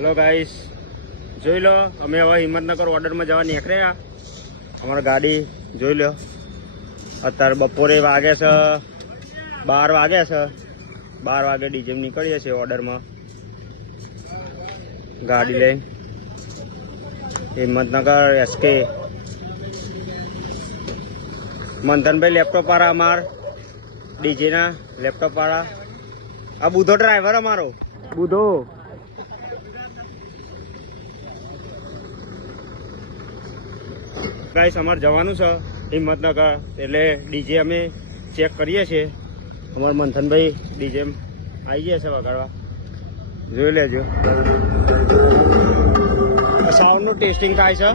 Hello guys, જોઈ લો અમે હવે હિંમતનગર ઓર્ડરમાં જવા નીકળ્યા. અમારી ગાડી જોઈ લો. અત્યારે બપોરે વાગે છે 12 વાગ્યા છે. 12 વાગે ડીજે નીકળીએ છીએ ઓર્ડરમાં ગાડી લઈને. હિંમતનગર એસકે મંથનભાઈ લેપટોપ વાળા અમાર ડીજેના લેપટોપ વાળા. આ બુધો ડ્રાઈવર અમારો બુધો. ગાઈસ અમારે જવાનું છે હિંમતનગર, એટલે ડીજે અમે ચેક કરીએ છીએ. અમારા મંથનભાઈ ડીજે આવી ગયા છે વગાડવા, જોઈ લેજો. સાઉન્ડનું ટેસ્ટિંગ થાય છે.